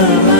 स्वामी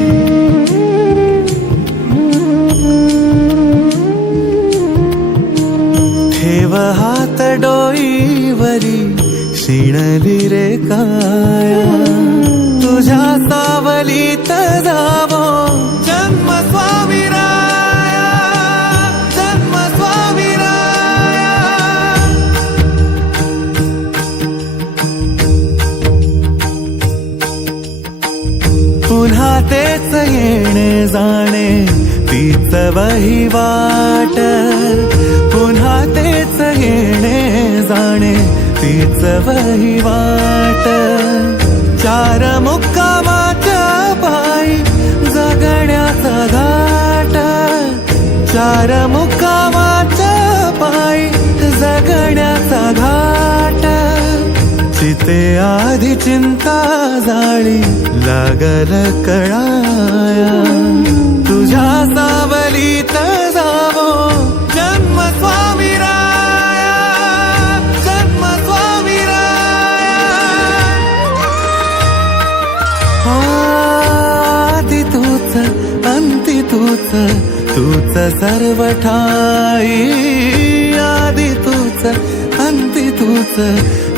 पुन्हा तेच येणे जाणे तीच वहिवाट पुन्हा तेच येणे जाणे तीच वहिवाट चार मुक्कामाच्या पायी जगण्याचा घाट. चार मुक्कामाच्या पायी जगण्याचा घाट. चिते आधी चिंता जाळी लागल कळाया. तुझ्या सावलीत जावो जन्म स्वामी राया जन्म स्वामी राया. आदि तूच अंती तूच तूच सर्व ठाई आदि तूच अंती तूच